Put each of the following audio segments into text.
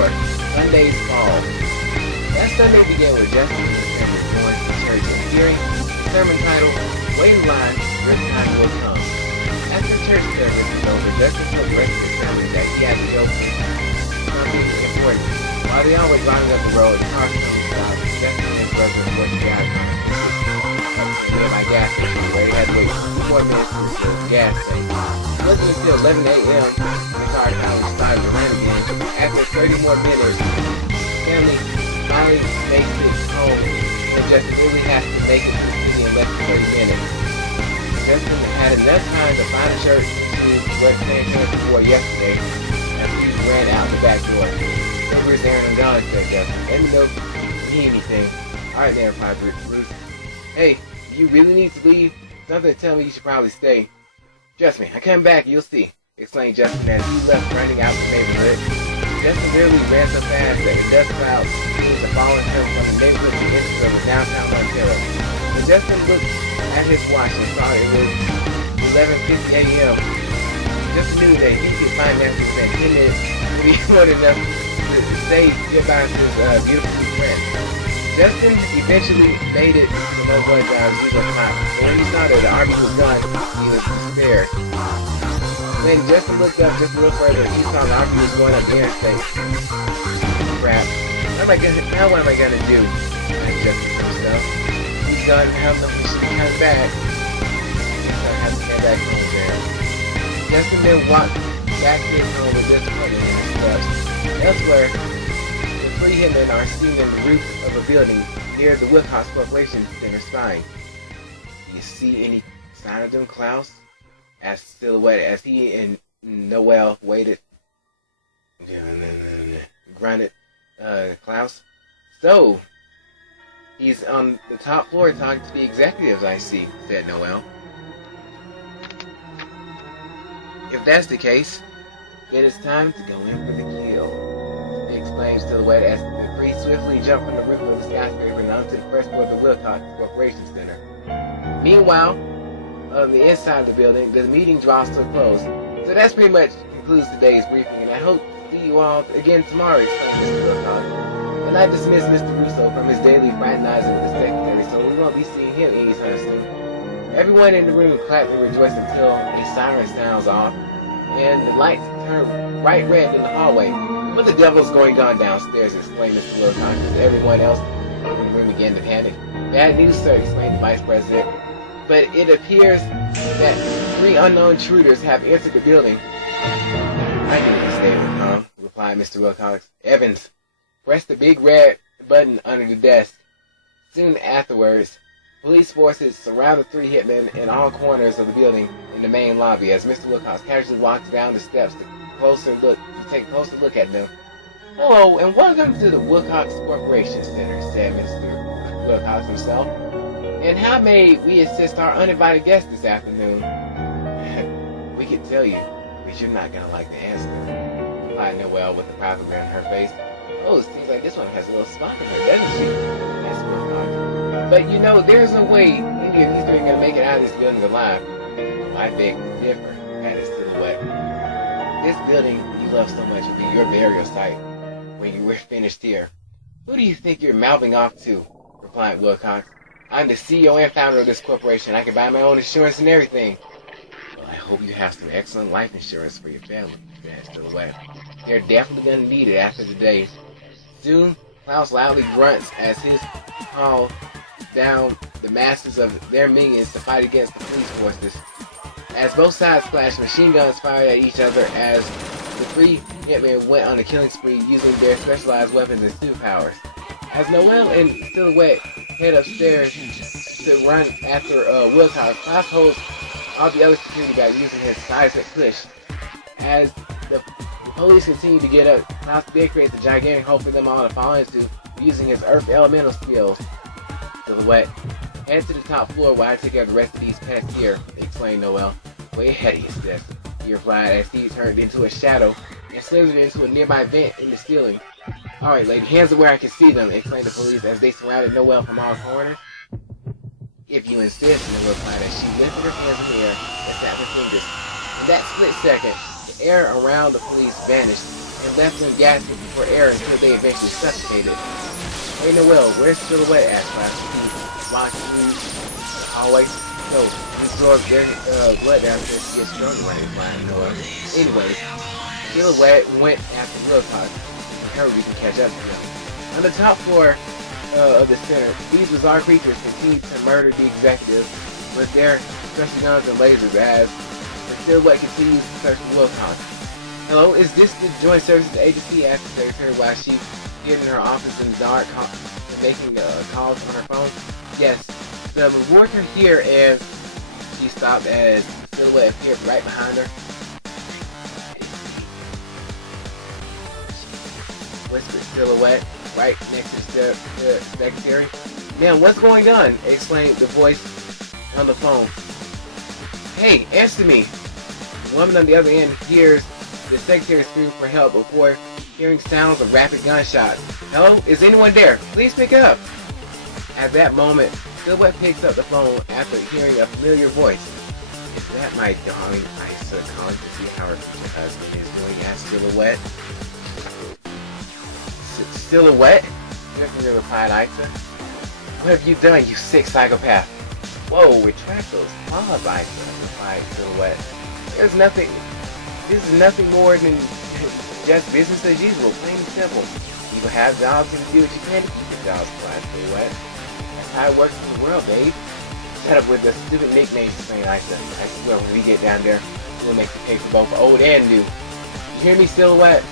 4. Sunday's Fall. That Sunday began with Justin and his family going to church and hearing the sermon titled, Wait in Line, Your Time Will Come. After church service was over, Justin told the rest of his family that he had to go to something important. While they always riding up the road, the car suddenly stopped. Justin and his brother forced the gas on a nearby gas station where they had to wait 4 minutes to refill the gas tank. It wasn't until 11 a.m. the car finally started to run again. After 30 more minutes, the family finally makes it home, and Justin really has to make it to the city in less than 30 minutes. Justin had enough time to find a shirt to what San Francisco wore yesterday as he ran out the back door. Where's Aaron and Don, said Justin. Let me know if you need anything. Alright then, replied Bruce. Hey, you really need to leave? Something to tell me you should probably stay. Trust me, I come back, you'll see, explained Justin as he left running out the neighborhood. Justin literally ran so fast that the dust clouds seemed to follow him from the neighborhood to the entrance of downtown Montero. When Justin looked at his watch and saw it was 11:50 a.m., Justin knew that he could find answers within 10 minutes if he wanted enough to say goodbye to his beautiful friend. Justin eventually made it to the one drive's usual spot, but when he saw that the RV was gone, he was despaired. When Justin looked up just a little further, he saw the RV was going up the interstate. Crap. What am I gonna do? Asked Justin to himself. He's gone, how much he comes back? He's gonna have to get back home there. Justin then walked back to his home with disappointment in his steps. Elsewhere, the 3 hitmen are seen in the roof of a building near the Wilcox Corporation Center spying. Do you see any sign of them, Klaus? Asked Silhouette as he and Noel waited. Grunted Klaus. So, he's on the top floor talking to the executives, I see, said Noel. If that's the case, then it's time to go in for the kill, exclaimed Silhouette as the 3 swiftly jumped from the roof of the skyscraper and onto the first floor of the Wilcox Corporation Center. Meanwhile, on the inside of the building, the meeting draws to a close. So that's pretty much concludes today's briefing, and I hope to see you all again tomorrow, explained Mr. Wilcox. And I dismissed Mr. Russo from his daily fraternizing with the secretary, so we won't be seeing him anytime soon. Everyone in the room clapped and rejoiced until a siren sounds off, and the lights turn bright red in the hallway. What the devil's going on downstairs, exclaimed Mr. Wilcox, as everyone else in the room began to panic. Bad news, sir, explained the vice president. But it appears that 3 unknown intruders have entered the building. I need to stay with Tom, replied Mr. Wilcox. Evans, press the big red button under the desk. Soon afterwards, police forces surrounded 3 hitmen in all corners of the building in the main lobby as Mr. Wilcox casually walked down the steps to take a closer look at them. Hello, and welcome to the Wilcox Corporation Center, said Mr. Wilcox himself. And how may we assist our uninvited guests this afternoon? We can tell you, but you're not going to like the answer, replied Noelle with a proud grin on her face. Oh, it seems like this one has a little spot in her, doesn't she? Asked Wilcox. But you know, there's no way any of these 3 are going to make it out of this building alive. Well, I beg to differ, added Silhouette. This building you love so much will be your burial site when you were finished here. Who do you think you're mouthing off to? Replied Wilcox. I'm the CEO and founder of this corporation. I can buy my own insurance and everything. Well, I hope you have some excellent life insurance for your family, said Silhouette. They're definitely going to need it after today. Soon, Klaus loudly grunts as his call down the masses of their minions to fight against the police forces. As both sides flashed, machine guns fired at each other as the 3 hitmen went on a killing spree using their specialized weapons and superpowers. As Noel and Silhouette head upstairs to run after Wilcox, Klaus holds all the other security guys using his seismic push. As the police continue to get up, Klaus creates a gigantic hole for them all to fall into using his earth elemental skills. Silhouette, head to the top floor while I take care of the rest of these pests here, explained Noel. Way ahead of you, Steph, he replied as he turned into a shadow and slithered into a nearby vent in the ceiling. Alright, lady, hands are where I can see them, exclaimed the police as they surrounded Noel from all corners. If you insist, Noel replied as she lifted her hands in the air and snapped her fingers. In that split second, the air around the police vanished and left them gasping for air until they eventually suffocated. Hey Noel, where's Silhouette? Asked Flash. Walking through the hallway. So, absorb their blood downstairs to get stronger when they fly. Noel. Anyways, Silhouette went after Wilcox. Hurry, we can catch up to them. On the top floor of the center, these bizarre creatures continued to murder the executives with their special guns and lasers as the Silhouette continues to search for Wilcox. Hello, is this the Joint Services Agency? Asked the secretary while she hid in her office in the dark making calls on her phone. Yes, the reporter here, and she stopped as Silhouette appeared right behind her. Whispered Silhouette right next to the secretary. Man, what's going on? Exclaimed the voice on the phone. Hey, answer me. The woman on the other end hears the secretary scream for help before hearing sounds of rapid gunshots. Hello? Is anyone there? Please pick up. At that moment, Silhouette picks up the phone after hearing a familiar voice. Is that my darling Isa calling to see how her future husband is doing? Asked Silhouette. Silhouette? Differently replied Isa. What have you done, you sick psychopath? Whoa, retract those claws, Isa, replied Silhouette. This is nothing more than just business as usual, plain and simple. You will have jobs and do what you can to keep your jobs, replied Silhouette. That's how it works in the world, babe. Shut up with the stupid nicknames, explained Isa. I swear when we get down there, we'll make the pay for both old and new. You hear me, Silhouette?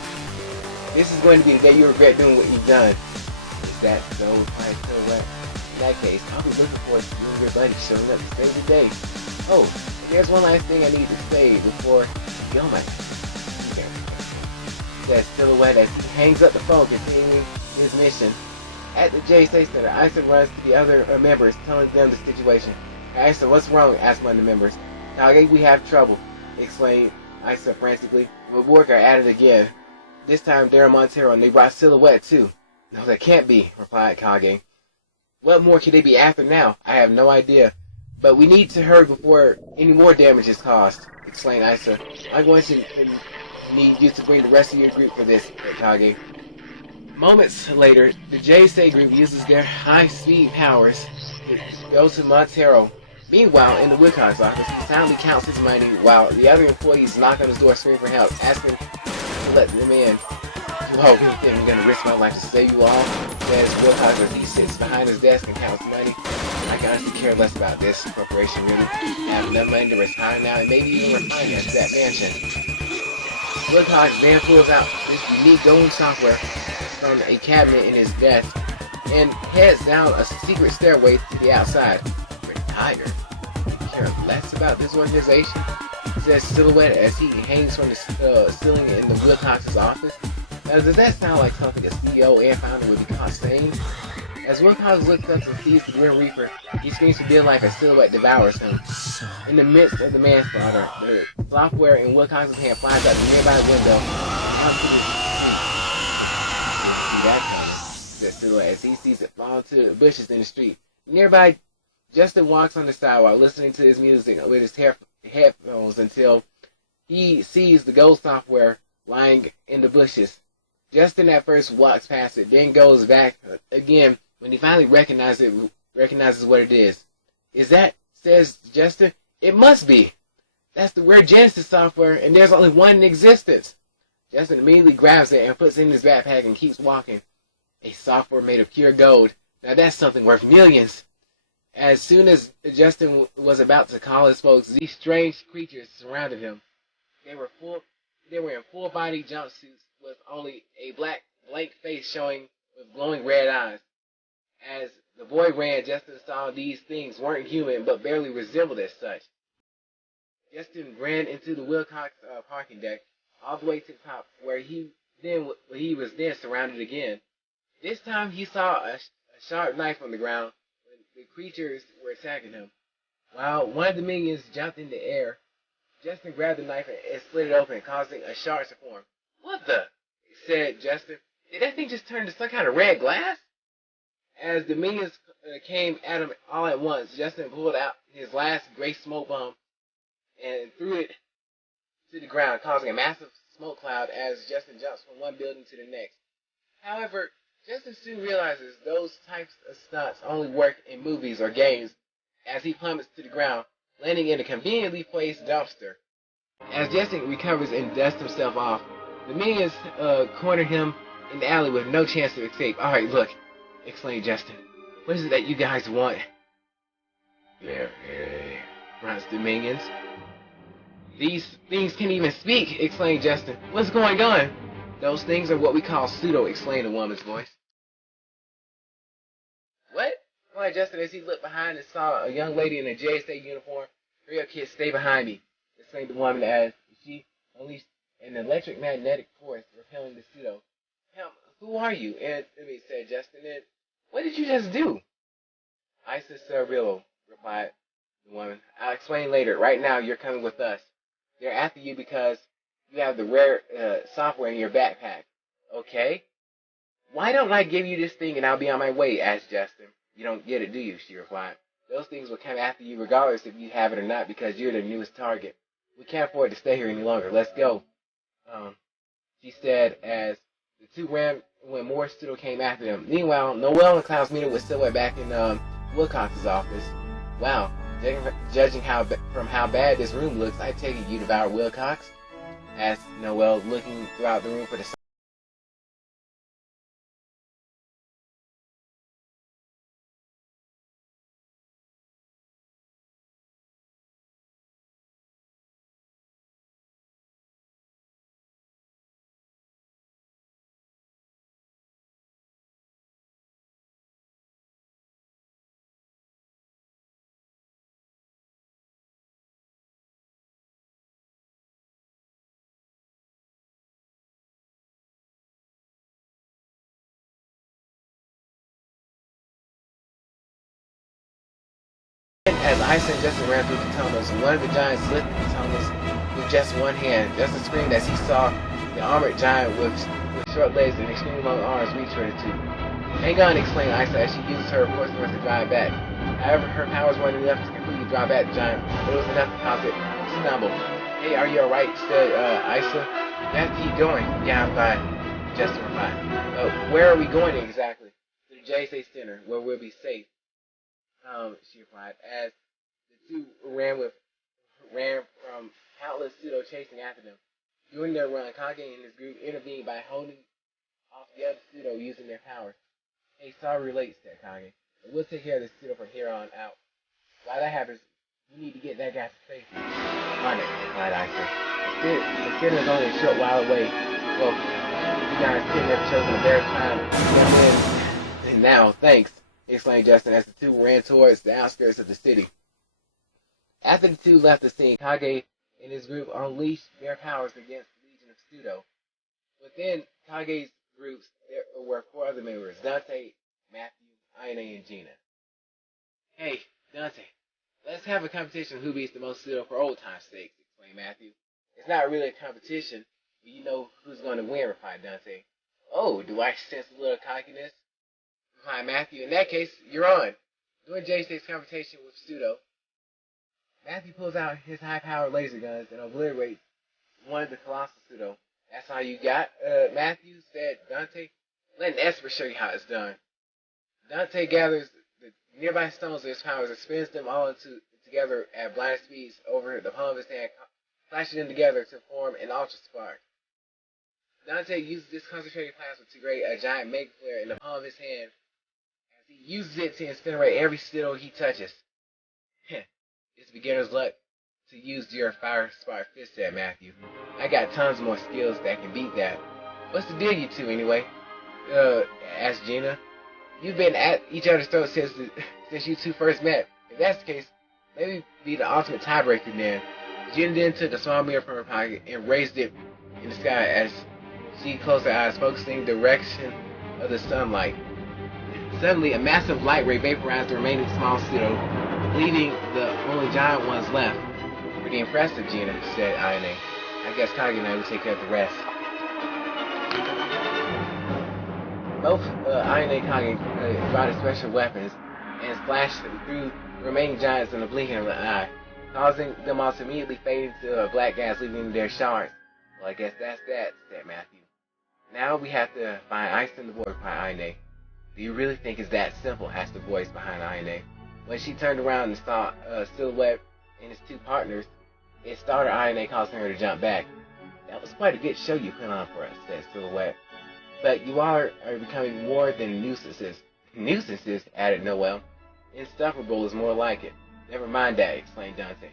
This is going to be the day you regret doing what you've done. Is that so, replied Silhouette? In that case, I'll be looking forward to you and your buddy showing up to save the day. Oh, there's one last thing I need to say before you go, my says Silhouette as he hangs up the phone, continuing his mission. At the JSA Center, Isa runs to the other members, telling them the situation. Hey, Isa, what's wrong? Asked one of the members. Kage, we have trouble, explained Isa frantically. The worker at it again. This time they're in Montero and they brought Silhouette too. No, that can't be, replied Kage. What more could they be after now? I have no idea. But we need to hurry before any more damage is caused, explained Isa. I'm going to need you to bring the rest of your group for this, Kage. Moments later, the JSA group uses their high-speed powers to go to Montero. Meanwhile, in the Wilcox office, he silently counts his money while the other employees knock on his door screaming for help, asking to let them in. Whoa, you think I'm going to risk my life to save you all? Says Wilcox as he sits behind his desk and counts money. I can honestly care less about this corporation, really. I have enough money to risk hiring now and maybe even refinance that mansion. Wilcox then pulls out this unique golden software from a cabinet in his desk and heads down a secret stairway to the outside. Retired? You care less about this organization? Says Silhouette as he hangs from the ceiling in the Wilcox's office. Now, does that sound like something a CEO and founder would be caught saying? As Wilcox looks up and sees the Grim Reaper, he screams for dear life as Silhouette devours him. In the midst of the manslaughter, the software in Wilcox's hand flies out the nearby window onto the street. You didn't see that coming, says Silhouette as he sees it fall into the bushes in the street. Nearby, Justin walks on the sidewalk listening to his music with his headphones until he sees the gold software lying in the bushes. Justin at first walks past it, then goes back again when he finally recognizes what it is. Is that, says Justin, it must be. That's the rare Genesis software, and there's only one in existence. Justin immediately grabs it and puts it in his backpack and keeps walking. A software made of pure gold. Now that's something worth millions. As soon as Justin was about to call his folks, these strange creatures surrounded him. They were in full-body jumpsuits with only a blank face showing with glowing red eyes. As the boy ran, Justin saw these things weren't human, but barely resembled as such. Justin ran into the Wilcox parking deck, all the way to the top, where he was then surrounded again. This time he saw a sharp knife on the ground when the creatures were attacking him. While one of the minions jumped in the air, Justin grabbed the knife and split it open, causing a shard to form. What the? Said Justin. Did that thing just turn into some kind of red glass? As the minions came at him all at once, Justin pulled out his last gray smoke bomb and threw it to the ground, causing a massive smoke cloud as Justin jumps from one building to the next. However, Justin soon realizes those types of stunts only work in movies or games as he plummets to the ground, landing in a conveniently placed dumpster. As Justin recovers and dusts himself off, the minions corner him in the alley with no chance to escape. Alright, look, exclaimed Justin. What is it that you guys want? Yeah, grunts the minions. These things can't even speak, exclaimed Justin. What's going on? Those things are what we call pseudo, explained a woman's voice. What? Why, Justin, as he looked behind and saw a young lady in a JSA uniform. Hurry up, kid, stay behind me, exclaimed the woman as she unleashed an electromagnetic force repelling the pseudo. Who are you? And said Justin. And what did you just do? Isa Cerebrillo, replied the woman. I'll explain later. Right now, you're coming with us. They're after you because you have the rare software in your backpack. Okay? Why don't I give you this thing and I'll be on my way? Asked Justin. You don't get it, do you? She replied. Those things will come after you regardless if you have it or not because you're the newest target. We can't afford to stay here any longer. Let's go. She said as the two ran when more pseudo came after them. Meanwhile, Noel and Klaus meeting with Silhouette back in Wilcox's office. Wow, judging from how bad this room looks, I take it you devoured Wilcox? Asked Noel, looking throughout the room for the As Isa and Justin ran through the tunnels, one of the giants lifted the tunnels with just one hand. Justin screamed as he saw the armored giant with short legs and extremely long arms reach for the two. Hang on, exclaimed Isa as she used her force to the giant back. However, her powers weren't enough to completely drive back the giant, but it was enough to cause it to stumble. Hey, are you alright? Said Isa. We have to keep going. Yeah, I'm fine. Justin replied. Where are we going exactly? To the JSA Center, where we'll be safe. She replied, as the two ran from countless pseudo chasing after them. During their run, Kage and his group intervened by holding off the other pseudo using their powers. Hey, sorry late, said Kage. But we'll take care of the pseudo from here on out. While that happens, we need to get that guy to safety. On it, replied Isa. The center is only a short while away. Well, you guys couldn't have chosen a better time to come in. And now, thanks, exclaimed Justin as the two ran towards the outskirts of the city. After the two left the scene, Kage and his group unleashed their powers against the Legion of Pseudo. Within Kage's groups, there were four other members, Dante, Matthew, Ayane, and Gina. Hey, Dante, let's have a competition who beats the most pseudo for old time's sake, explained Matthew. It's not really a competition, but you know who's going to win, replied Dante. Oh, do I sense a little cockiness? Replied Matthew. In that case, you're on. During JSA's confrontation with Pseudo, Matthew pulls out his high-powered laser guns and obliterates one of the colossal Pseudo. That's all you got, Matthew, said Dante. Let an expert show you how it's done. Dante gathers the nearby stones of his powers and spins them all together at blind speeds over the palm of his hand, flashing them together to form an ultra spark. Dante uses this concentrated plasma to create a giant mega flare in the palm of his hand as he uses it to incinerate every pseudo he touches. It's beginner's luck to use your fire spark fist, said Matthew. I got tons more skills that can beat that. What's the deal, you two, anyway? Asked Gina. You've been at each other's throats since you two first met. If that's the case, maybe be the ultimate tiebreaker then. Gina then took a small mirror from her pocket and raised it in the sky as she closed her eyes, focusing the direction of the sunlight. Suddenly, a massive light ray vaporized the remaining small pseudo, leaving the only giant ones left. Pretty impressive, Gina, said Ayane. I guess Kage and I will take care of the rest. Both Ayane and Kage brought special weapons and splashed through the remaining giants in the blinking of an eye. causing them all to immediately fade into black gas, leaving their shards. Well, I guess that's that, said Matthew. Now we have to find Ice and the boy behind Ine. Do you really think it's that simple? Asked the voice behind Ine. When she turned around and saw Silhouette and his two partners, it started Ine, causing her to jump back. That was quite a good show you put on for us, said Silhouette. But you are becoming more than nuisances. Nuisances, added Noel. Insufferable is more like it. Never mind that, exclaimed Dante.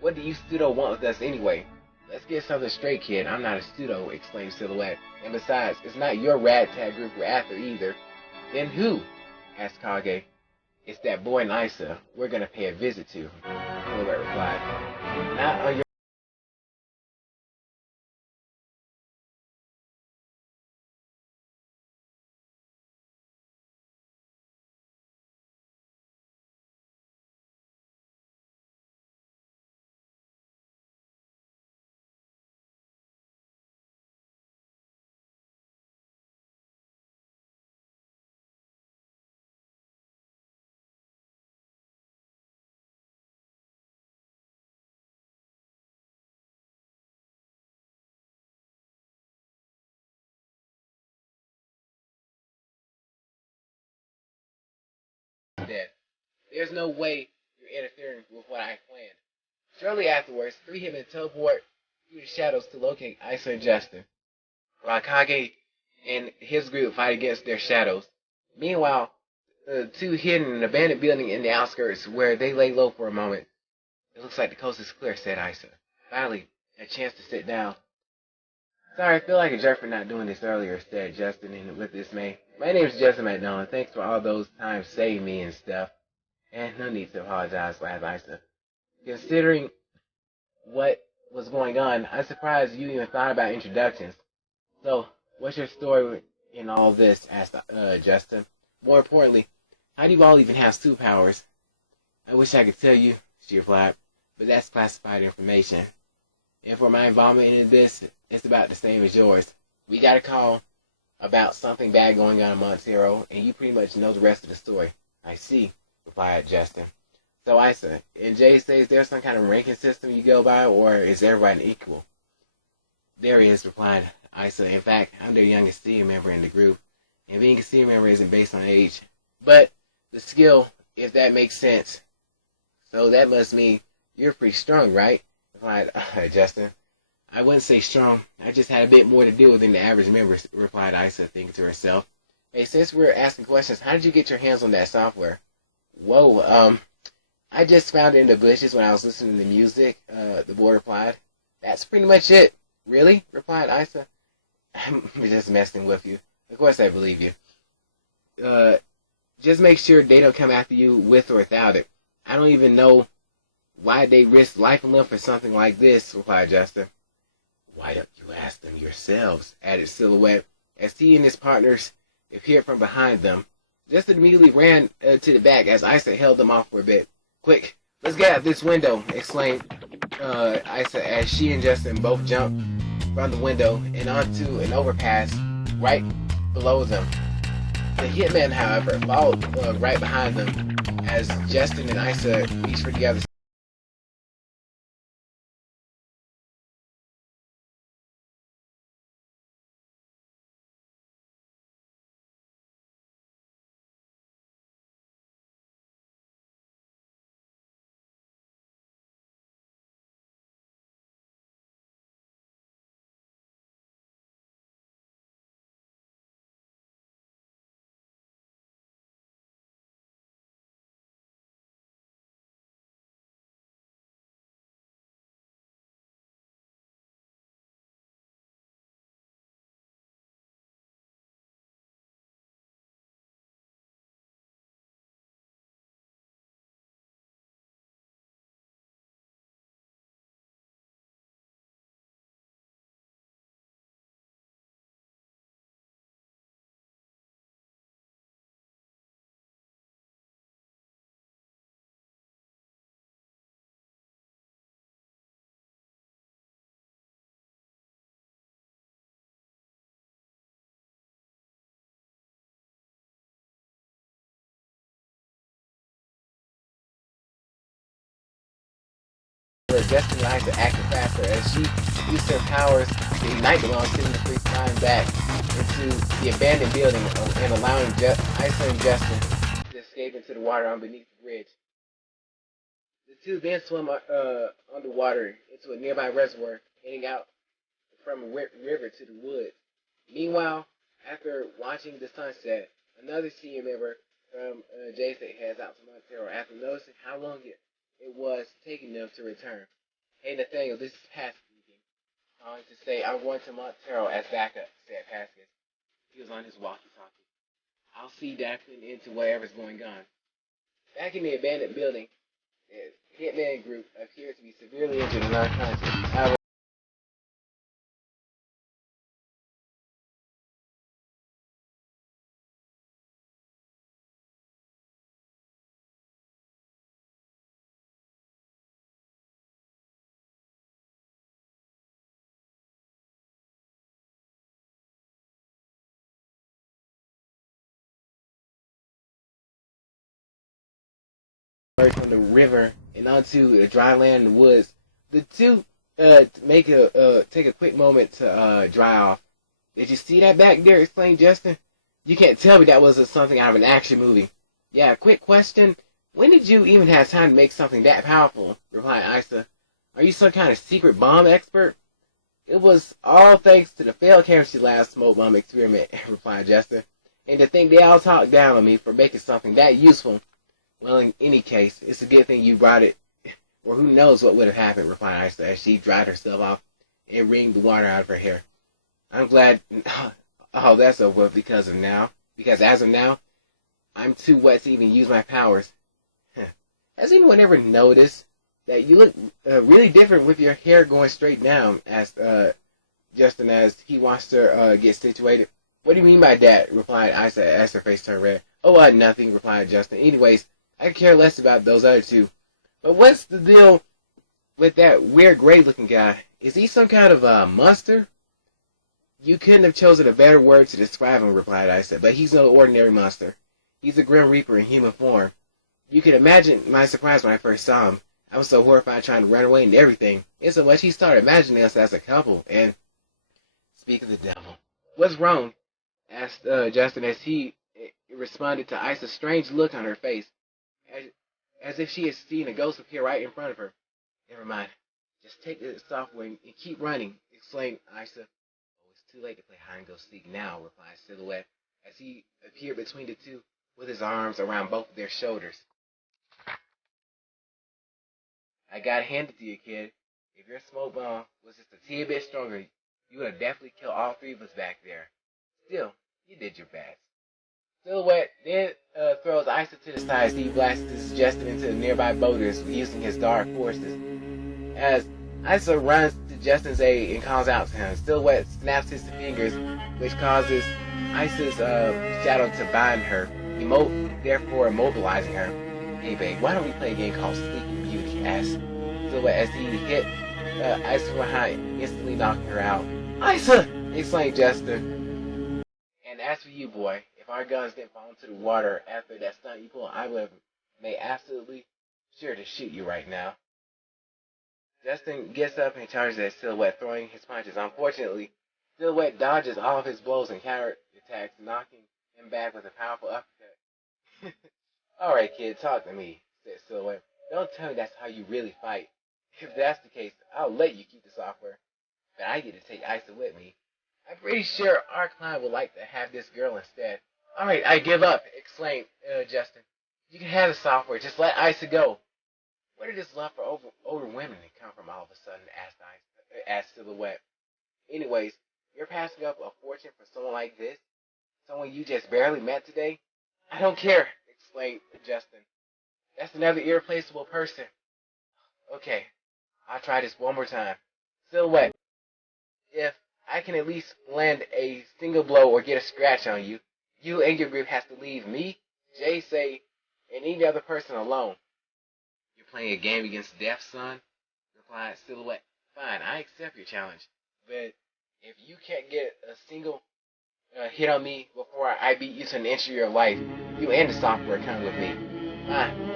What do you pseudo want with us anyway? Let's get something straight, kid. I'm not a pseudo, exclaimed Silhouette. And besides, it's not your ragtag group we're after either. Then who? Asked Kage. It's that boy Nisa we're gonna pay a visit to, Silhouette replied. Not on your dead. There's no way you're interfering with what I planned. Shortly afterwards, three hitmen teleport through the shadows to locate Isa and Justin, while Kage and his group fight against their shadows. Meanwhile, the two hid in an abandoned building in the outskirts where they lay low for a moment. It looks like the coast is clear, said Isa. Finally, a chance to sit down. Sorry, I feel like a jerk for not doing this earlier, said Justin with dismay. My name's Justin McDonald. Thanks for all those times saving me and stuff. And no need to apologize, laughed Isa. Considering what was going on, I'm surprised you even thought about introductions. So, what's your story in all this? Asked Justin. More importantly, how do you all even have superpowers? I wish I could tell you, she replied, but that's classified information. And for my involvement in this, it's about the same as yours. We got a call about something bad going on in Montero, and you pretty much know the rest of the story. I see, replied Justin. So Isa, in JSA, is there some kind of ranking system you go by, or is everybody equal? There is, replied Isa. In fact, I'm the youngest senior member in the group, and being a senior member isn't based on age, but the skill, if that makes sense. So that must mean you're pretty strong, right? Replied Justin. I wouldn't say strong. I just had a bit more to deal with than the average member, replied Isa, thinking to herself. Hey, since we're asking questions, how did you get your hands on that software? Whoa, I just found it in the bushes when I was listening to music, the boy replied. That's pretty much it. Really? Replied Isa. I'm just messing with you. Of course I believe you. Just make sure they don't come after you with or without it. I don't even know why they risk life and limb for something like this, replied Justin. Why don't you ask them yourselves, added Silhouette, as he and his partners appeared from behind them. Justin immediately ran to the back as Isa held them off for a bit. Quick, let's get out this window, exclaimed Isa as she and Justin both jumped from the window and onto an overpass right below them. The hitman, however, followed right behind them as Justin and Isa reached for the other Justin and Isa acted faster as she used her powers to ignite the long sending the three flying back into the abandoned building and allowing Isa and Justin to escape into the water underneath the bridge. The two then swim underwater into a nearby reservoir, heading out from a river to the woods. Meanwhile, after watching the sunset, another senior member from JSA heads out to Montero after noticing how long it was taking them to return. Hey Nathaniel, this is Pat speaking. Calling to say I'm going to Montero as backup, said Pascal. He was on his walkie-talkie. I'll see Daphne into whatever's going on. Back in the abandoned building, the hitman group appeared to be severely injured and unconscious. However, from the river and onto the dry land and woods. The two take a quick moment to dry off. Did you see that back there? Exclaimed Justin. You can't tell me that was something out of an action movie. Yeah, quick question. When did you even have time to make something that powerful? Replied Isa. Are you some kind of secret bomb expert? It was all thanks to the failed chemistry lab smoke bomb experiment, replied Justin. And to think they all talked down on me for making something that useful. Well, in any case, it's a good thing you brought it, or who knows what would have happened, replied Isa as she dried herself off and wringed the water out of her hair. I'm glad all that's over because as of now, I'm too wet to even use my powers. Has anyone ever noticed that you look really different with your hair going straight down? Asked Justin as he watched her get situated. What do you mean by that? Replied Isa as her face turned red. Oh, nothing, replied Justin. Anyways, I could care less about those other two. But what's the deal with that weird gray-looking guy? Is he some kind of monster? You couldn't have chosen a better word to describe him, replied Isa, but he's no ordinary monster. He's a Grim Reaper in human form. You can imagine my surprise when I first saw him. I was so horrified trying to run away and everything. And so much he started imagining us as a couple, and... Speak of the devil. What's wrong? Asked Justin as he responded to Isa's strange look on her face, as if she had seen a ghost appear right in front of her. Never mind. Just take the software and keep running, exclaimed Isa. Oh, it's too late to play hide and go seek now, replied Silhouette, as he appeared between the two with his arms around both of their shoulders. I gotta hand it to you, kid. If your smoke bomb was just a teeny bit stronger, you would have definitely killed all three of us back there. Still, you did your best. Silhouette then throws Isa to the side as he blasts his Justin into the nearby boulders using his dark forces. As Isa runs to Justin's aid and calls out to him, Silhouette snaps his fingers, which causes Isa's shadow to bind her, therefore immobilizing her. Hey babe, why don't we play a game called Sleeping Beauty? Asked Silhouette as he hit Isa from behind, instantly knocking her out. Isa! Exclaimed Justin. And as for you, boy, if our guns didn't fall into the water after that stunt you pulled, I would have made absolutely sure to shoot you right now. Justin gets up and charges at Silhouette, throwing his punches. Unfortunately, Silhouette dodges all of his blows and counterattacks, knocking him back with a powerful uppercut. Alright, kid, talk to me, said Silhouette. Don't tell me that's how you really fight. If that's the case, I'll let you keep the software. But I get to take Isa with me. I'm pretty sure our client would like to have this girl instead. Alright, I give up, exclaimed Justin. You can have the software, just let Isa go. Where did this love for older women come from all of a sudden, asked Silhouette. Anyways, you're passing up a fortune for someone like this? Someone you just barely met today? I don't care, exclaimed Justin. That's another irreplaceable person. Okay, I'll try this one more time. Silhouette, if I can at least land a single blow or get a scratch on you, you and your group has to leave me, JSA, and any other person alone. You're playing a game against death, son? Replied Silhouette. Fine, I accept your challenge. But if you can't get a single hit on me before I beat you to an inch of your life, you and the software come with me.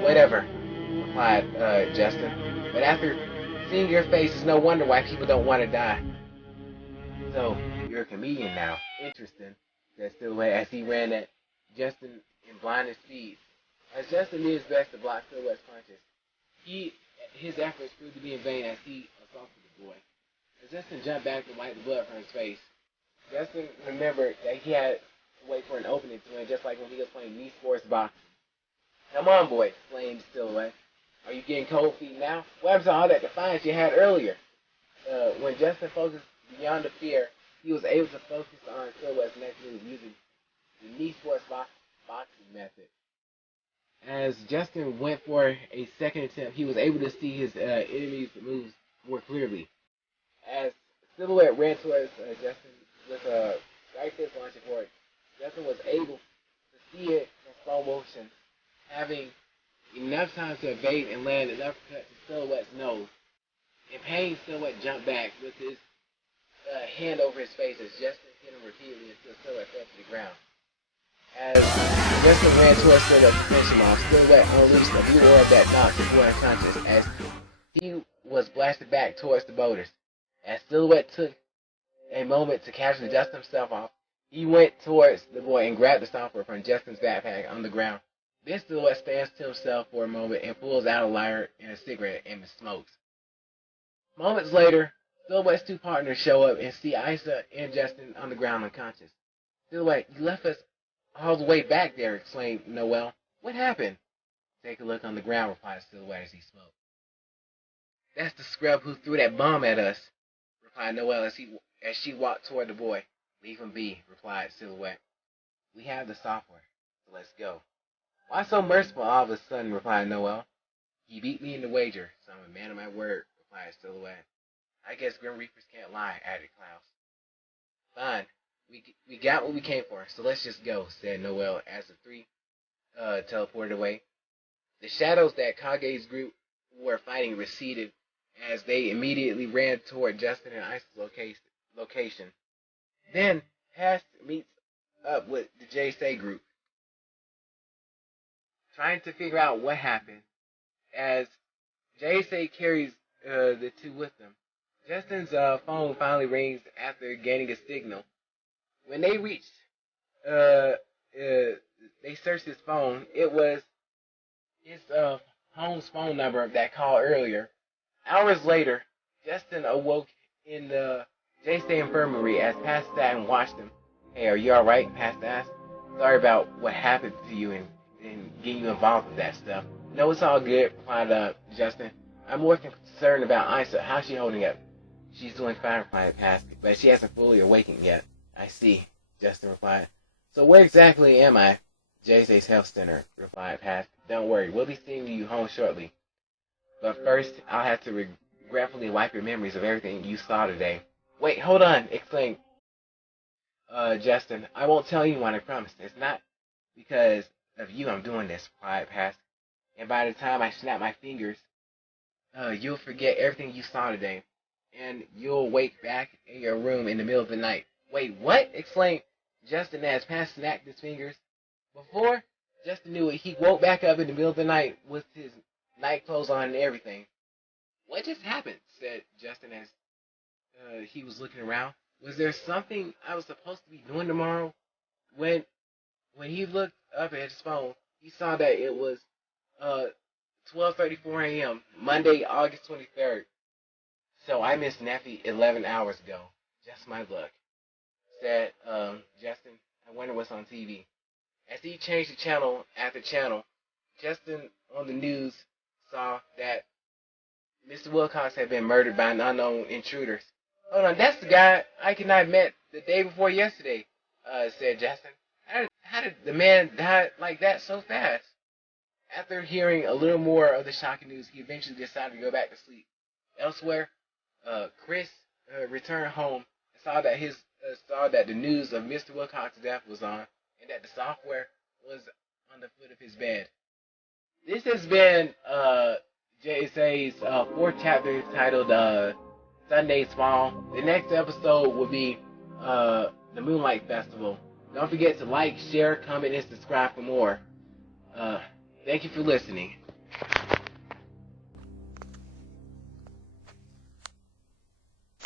Whatever, replied Justin. But after Seeing your face is no wonder why people don't want to die. So, you're a comedian now. Interesting, said Silhouette as he ran at Justin in blinding speed. As Justin did his best to block Silhouette's punches, his efforts proved to be in vain as he assaulted the boy. As Justin jumped back to wipe the blood from his face, Justin remembered that he had to wait for an opening to win, just like when he was playing Wii Sports boxing. Come on, boy, exclaimed Silhouette. Are you getting cold feet now? What happened to all that defiance you had earlier? When Justin focused beyond the fear, he was able to focus on Silhouette's next move using the Wii Sports boxing method. As Justin went for a second attempt, he was able to see his enemy's moves more clearly. As Silhouette ran towards Justin with a right fist launching forward, Justin was able to see it in slow motion, having enough time to evade and land an uppercut to Silhouette's nose. In pain, Silhouette jumped back with his hand over his face as Justin hit him repeatedly until Silhouette fell to the ground. As Justin ran towards Silhouette to finish him off, Silhouette unleashed a blue orb that knocked the boy unconscious as he was blasted back towards the boulders. As Silhouette took a moment to casually dust himself off, he went towards the boy and grabbed the stopper from Justin's backpack on the ground. Then Silhouette stands to himself for a moment and pulls out a lighter and a cigarette and smokes. Moments later, Silhouette's two partners show up and see Isa and Justin on the ground unconscious. Silhouette, you left us all the way back there, exclaimed Noel. What happened? Take a look on the ground, replied Silhouette as he smoked. That's the scrub who threw that bomb at us, replied Noel as she walked toward the boy. Leave him be, replied Silhouette. We have the software, so let's go. Why so merciful all of a sudden, replied Noel. He beat me in the wager, so I'm a man of my word, replied Silhouette. I guess Grim Reapers can't lie, added Klaus. Fine. We got what we came for, so let's just go, said Noel as the three teleported away. The shadows that Kage's group were fighting receded as they immediately ran toward Justin and Isa's location. Then Past meets up with the JSA group, trying to figure out what happened. As JSA carries the two with them, Justin's phone finally rings after gaining a signal. When they reached, they searched his phone. It was his home's phone number that called earlier. Hours later, Justin awoke in the JSA infirmary as Past sat and watched him. Hey, are you alright? Past asked. Sorry about what happened to you and getting you involved with that stuff. No, it's all good, replied Justin. I'm more concerned about Isa. How's she holding up? She's doing fine, replied Past, but she hasn't fully awakened yet. I see, Justin replied. So where exactly am I? JSA's health center, replied Past. Don't worry, we'll be seeing you home shortly. But first, I'll have to regretfully wipe your memories of everything you saw today. Wait, hold on, exclaimed Justin. I won't tell anyone, I promise. It's not because of you I'm doing this, replied Past. And by the time I snap my fingers, you'll forget everything you saw today. And you'll wake back in your room in the middle of the night. Wait, what? Exclaimed Justin as Past snapped his fingers. Before Justin knew it, he woke back up in the middle of the night with his night clothes on and everything. What just happened? Said Justin as he was looking around. Was there something I was supposed to be doing tomorrow? When he looked up at his phone, he saw that it was 12:34 a.m., Monday, August 23rd. So I missed Nappy 11 hours ago. Just my luck, said Justin. I wonder what's on TV. As he changed the channel after channel, Justin on the news saw that Mr. Wilcox had been murdered by an unknown intruders. Hold on, that's the guy Ike and I met the day before yesterday, said Justin. How did the man die like that so fast? After hearing a little more of the shocking news, he eventually decided to go back to sleep. Elsewhere, Chris returned home and saw that the news of Mr. Wilcox's death was on, and that the software was on the foot of his bed. This has been JSA's fourth chapter titled Sunday's Fall. The next episode will be the Moonlight Festival. Don't forget to like, share, comment, and subscribe for more. Thank you for listening.